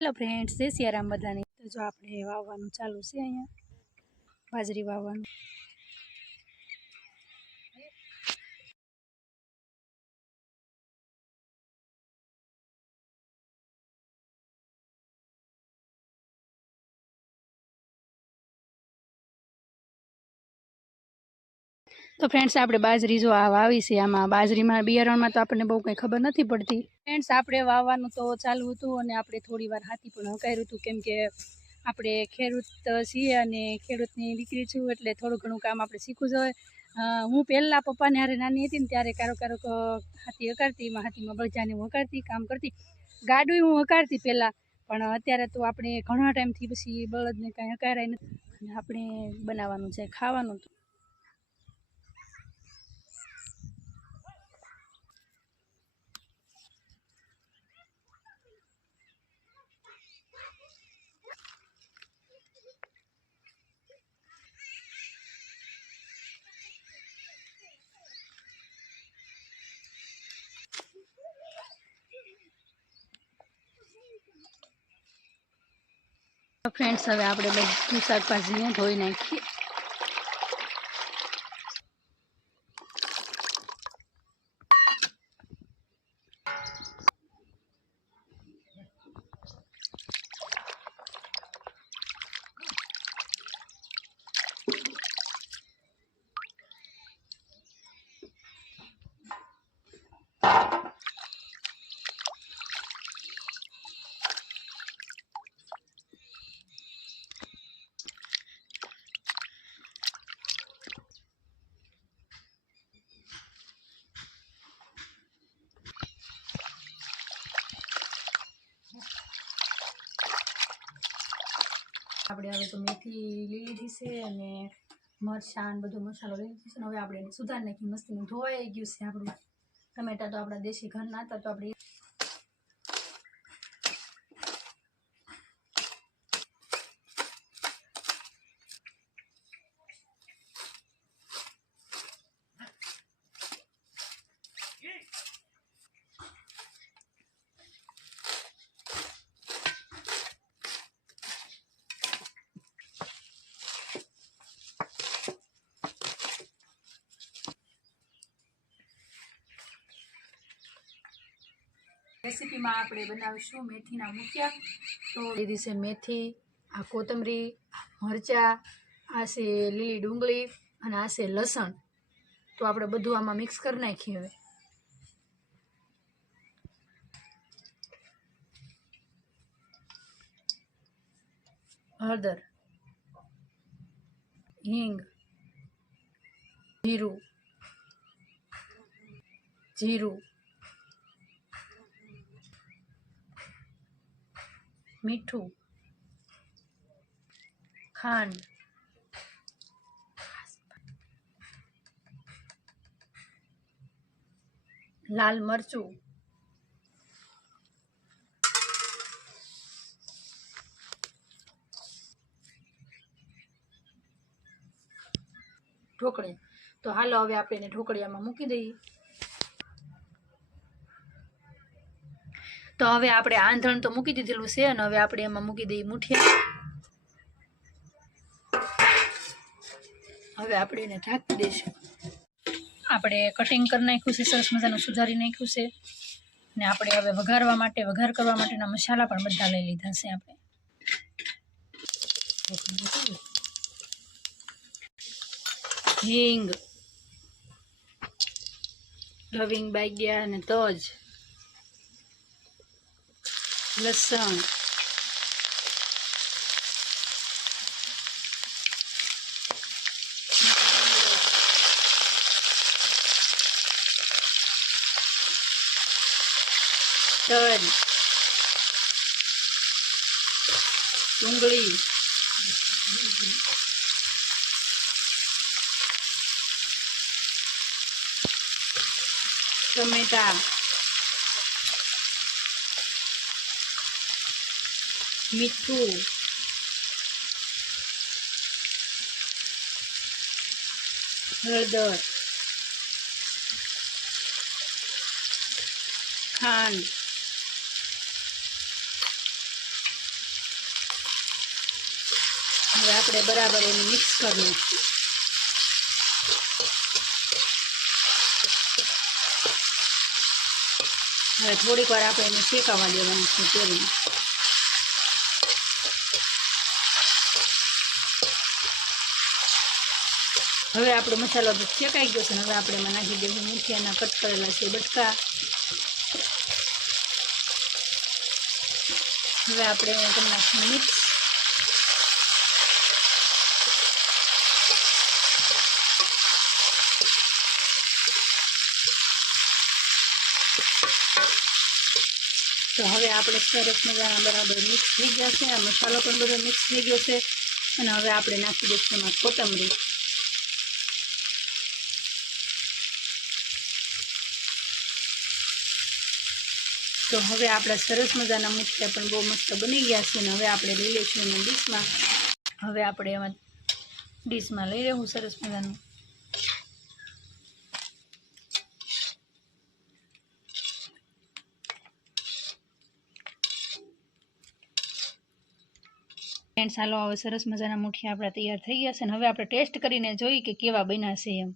Hello friends, जय सियाराम बधाने। तो जो આપણે વાવવાનું ચાલુ છે અહીંયા બાજરી વાવવાનું। તો ફ્રેન્ડ્સ આપણે બાજરી જો આ વાવી છે, આમાં બાજરીમાં બિયારણમાં તો આપણને બહુ કંઈ ખબર નથી પડતી। ફ્રેન્ડ્સ આપણે વાવવાનું તો ચાલુ હતું અને આપણે થોડી વાર હાથી પણ હકાર્યું હતું, કેમ કે આપણે ખેડૂત છીએ અને ખેડૂતની દીકરી છું, એટલે થોડું ઘણું કામ આપણે શીખવું જોઈએ। હું પહેલાં પપ્પાને હારે નાની હતી ને ત્યારે કારોક હાથી હકારતી, એમાં હાથીમાં બળજાને હું હકારતી, કામ કરતી, ગાડું હું હકારતી પહેલાં। પણ અત્યારે તો આપણે ઘણા ટાઈમથી પછી બળદને કાંઈ હકારાય નથી અને આપણે બનાવવાનું છે ખાવાનું। फ्रेंड्स હવે આપણે બધું શાકભાજીને ધોઈ નાખીએ। આપણે હવે તો મેથી લઈ લીધી છે અને મરચાં બધો મસાલો લઈ લીધો છે। હવે આપણે સુધાર નાખી, મસ્તીનું ધોવાઈ ગયું છે આપણું। ટમેટા તો આપણા દેશી ઘરના હતા, તો આપણે રેસીપીમાં આપણે બનાવીશું મેથીના મુઠિયા। તો લીધી છે મેથી, આ કોથમરી, મરચાં, આ છે લીલી ડુંગળી અને આ છે લસણ। તો આપણે બધું આમાં મિક્સ કરી નાખીએ। હવે હળદર, હિંગ, જીરું, મીઠું, ખાંડ, લાલ મરચું, ઢોકળી। તો હાલો હવે આપણે એને ઢોકળિયામાં મૂકી દઈએ। તો હવે આપણે આંધણ તો મૂકી દીધેલું છે અને હવે આપણે એમાં મૂકી દઈએ મુઠિયા। હવે આપણે એને ઢાંકી દઈશું। આપણે કટિંગ કરી નાખ્યું છે, સરસ મજાનું સુધારી નાખ્યું છે અને આપણે હવે વઘાર કરવા માટેના મસાલા પણ બધા લઈ લીધા છે આપણે। હિંગ, લવિંગ, બાગ્યા અને તજ, લસણ, તલ, ડુંગળી, ટમેટા, મીઠું, હળદર, ખાંડ, હવે આપણે બરાબર એને મિક્સ કરી નાખીએ. હવે થોડીક વાર આપણે એને શેકાવા દેવાનું છે તેલમાં. હવે આપણો મસાલો શેકાઈ ગયો છે ને હવે આપણે એમાં નાખી દઈશું મૂઠિયાના કટ કરેલા છે બટકા. હવે આપણે એને કરી નાખીશું મિક્સ. તો હવે આપણે સરસ મજાના બરાબર મિક્સ થઈ ગયા છે. આ મસાલો પણ બધો મિક્સ થઈ ગયો છે અને હવે આપણે નાખી દઈશું એમાં કોથમરી. તો હવે આપણા સરસ મજાના મૂઠિયા પણ બહુ મસ્ત બની ગયા છે અને હવે આપણે લઈ લઈશું એમાં ડીશમાં. હવે આપણે એમાં ડીશમાં લઈ લેવું સરસ મજાનું. ફ્રેન્ડ્સ હાલો હવે સરસ મજાના મૂઠિયા આપણા તૈયાર થઈ ગયા છે અને હવે આપણે ટેસ્ટ કરીને જોઈએ કે કેવા બન્યા છે એમ.